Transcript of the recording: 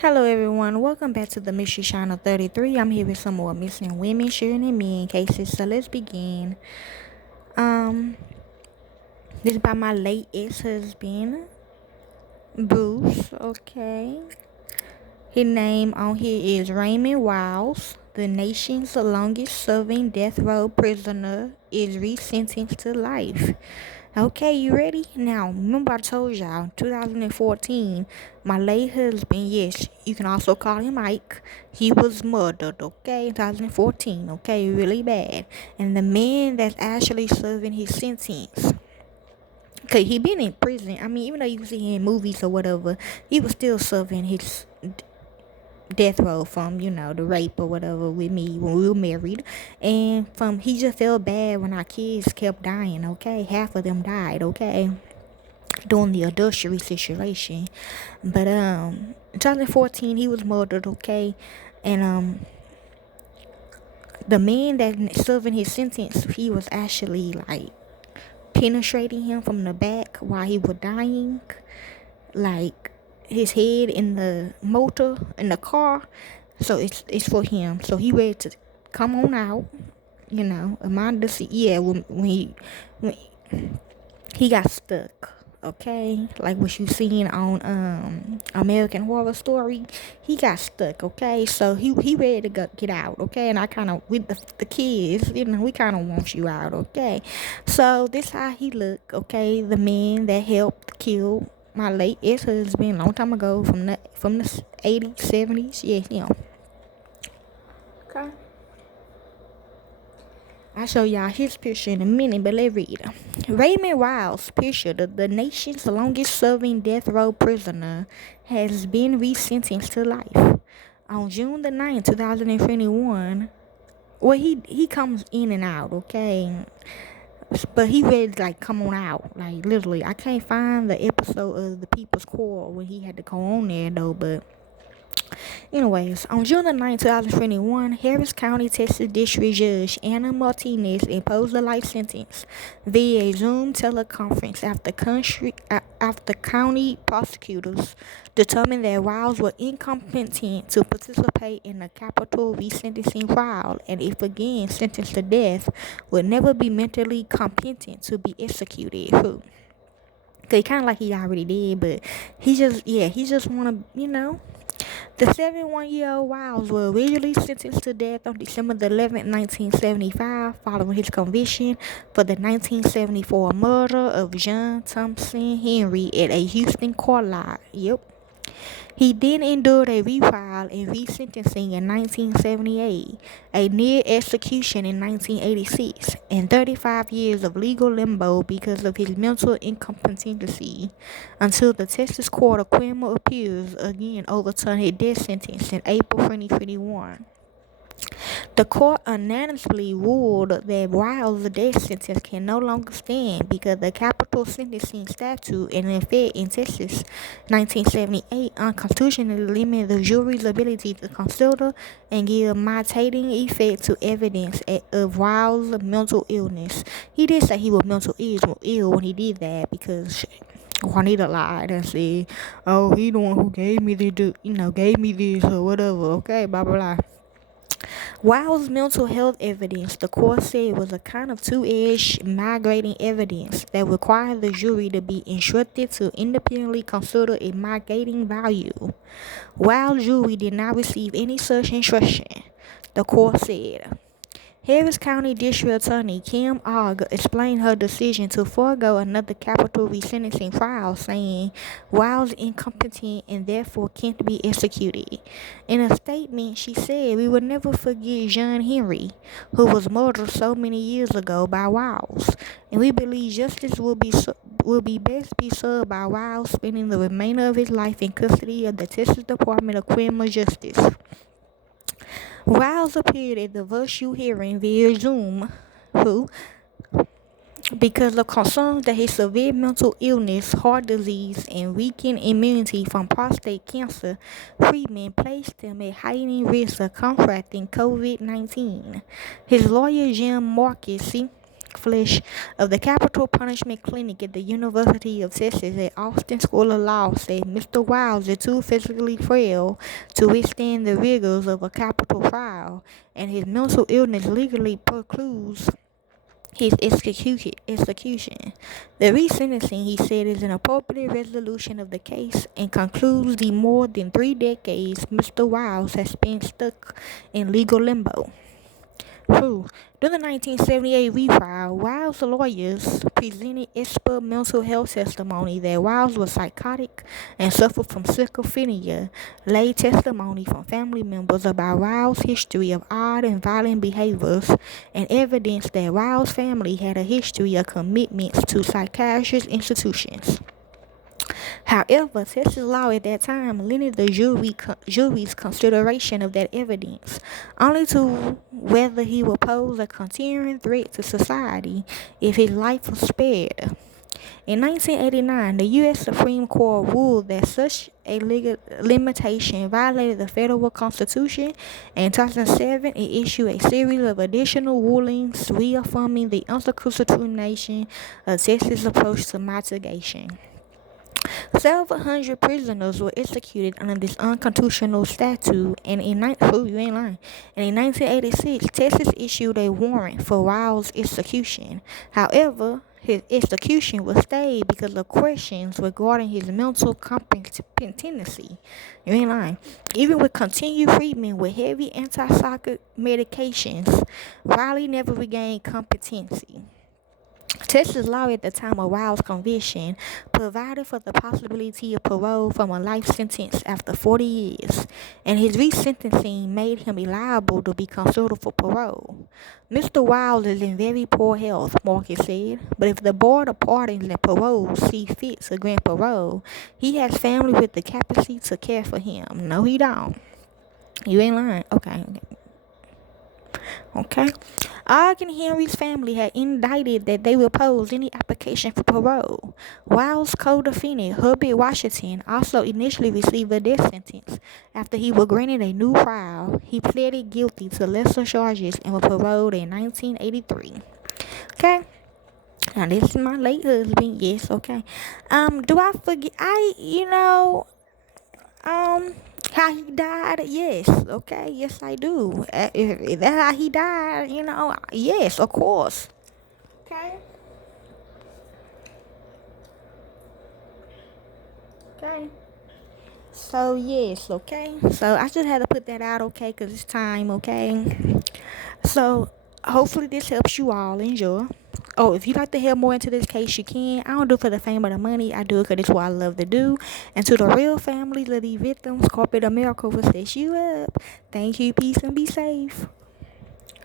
Hello everyone, welcome back to the Mystery Channel 33. I'm here with some more missing women sharing their men cases. So let's begin. Um, this is by my late ex-husband, Bruce. Okay. His name on here is Raymond Riles. The nation's longest serving death row prisoner is resentenced to life. Okay, you ready? Now, remember I told y'all, 2014, my late husband, yes, you can also call him Mike, he was murdered, okay, 2014, okay, really bad. And the man that's actually serving his sentence, okay, he been in prison. I mean, even though you see him in movies or whatever, he was still serving his death row from the rape or whatever with me when we were married, and from he just felt bad when our kids kept dying. Okay, half of them died. Okay, during the adultery situation. But in 2014 he was murdered. Okay, and the man that serving his sentence, he was actually like penetrating him from the back while he was dying, like his head in the motor in the car. So it's for him. So he ready to come on out. Amanda. Yeah, when he got stuck. Okay, like what you seen on American Horror Story, he got stuck. Okay, so he ready to get out. Okay, and I kind of with the kids, we kind of want you out. Okay, so this how he look. Okay, the man that helped kill my late ex-husband long time ago from the 80s, 70s. Yes, Okay. I'll show y'all his picture in a minute, but let's read. Raymond Riles' picture, the nation's longest serving death row prisoner, has been resentenced to life. On June the 9th, 2021, well, he comes in and out, okay? But he ready to, like, come on out. Like, literally. I can't find the episode of the People's Court when he had to go on there, though, but anyways, on June 9, 2021, Harris County, Texas District Judge Anna Martinez imposed a life sentence via a Zoom teleconference after county prosecutors determined that Riles was incompetent to participate in a capital resentencing trial, and if again sentenced to death, would never be mentally competent to be executed. Cause kind of like he already did, but he just wanna, the 71-year-old Riles was originally sentenced to death on December the 11th, 1975, following his conviction for the 1974 murder of John Thompson Henry at a Houston court lot. Yep. He then endured a retrial and resentencing in 1978, a near execution in 1986, and 35 years of legal limbo because of his mental incompetency, until the Texas Court of Criminal Appeals again overturned his death sentence in April 2021. The court unanimously ruled that Riles' death sentence can no longer stand because the capital sentencing statute in effect in Texas 1978 unconstitutionally limited the jury's ability to consider and give mitigating effect to evidence of Riles' mental illness. He did say he was mentally ill when he did that, because Juanita lied and said, "Oh, he the one who gave me this or whatever." Okay, blah blah blah. While mental health evidence, the court said, was a kind of two-edged migrating evidence that required the jury to be instructed to independently consider a mitigating value. While jury did not receive any such instruction, the court said. Harris County District Attorney Kim Ogg explained her decision to forego another capital resentencing trial, saying Riles incompetent and therefore can't be executed. In a statement, she said, "We will never forget John Henry, who was murdered so many years ago by Riles, and we believe justice will be best be served by Riles spending the remainder of his life in custody of the Texas Department of Criminal Justice." Riles appeared at the virtual hearing via Zoom, because of concerns that his severe mental illness, heart disease, and weakened immunity from prostate cancer treatment placed him at heightened risk of contracting COVID-19. His lawyer, Jim Marcus, flesh of the Capital Punishment Clinic at the University of Texas at Austin School of Law said Mr. Wiles is too physically frail to withstand the rigors of a capital trial, and his mental illness legally precludes his execution. The resentencing, he said, is an appropriate resolution of the case and concludes the more than 3 decades Mr. Wiles has spent stuck in legal limbo. During the 1978 retrial, Wiles' lawyers presented expert mental health testimony that Wiles was psychotic and suffered from schizophrenia, laid testimony from family members about Wiles' history of odd and violent behaviors, and evidence that Wiles' family had a history of commitments to psychiatric institutions. However, Texas law at that time limited the jury's consideration of that evidence only to whether he would pose a continuing threat to society if his life was spared. In 1989, the U.S. Supreme Court ruled that such a limitation violated the federal Constitution, and in 2007 it issued a series of additional rulings reaffirming the unconstitutionality of Texas' approach to mitigation. Several hundred prisoners were executed under this unconstitutional statute, and in 1986, Texas issued a warrant for Riles' execution. However, his execution was stayed because of questions regarding his mental competency. Even with continued treatment with heavy antipsychotic medications, Riley never regained competency. Texas law at the time of Riles' conviction provided for the possibility of parole from a life sentence after 40 years, and his resentencing made him eligible to be considered for parole. Mr. Wiles is in very poor health, Marcus said, but if the Board of Pardons and Parole see fit to grant parole, he has family with the capacity to care for him. No, he don't. You ain't lying. Okay. Ogden Henry's family had indicted that they would oppose any application for parole. Wiles' co-defendant, Herbert Washington, also initially received a death sentence. After he was granted a new trial, he pleaded guilty to lesser charges and was paroled in 1983. Okay. Now, this is my late husband. Yes, okay. Do I forget? How he died? Yes, okay, yes I do. If that's how he died, yes, of course. Okay. So yes, okay. So I just had to put that out, okay, because it's time, okay. So hopefully this helps you all enjoy. Oh, if you'd like to hear more into this case, you can. I don't do it for the fame or the money. I do it because it's what I love to do. And to the real families of these victims, corporate America will set you up. Thank you, peace, and be safe.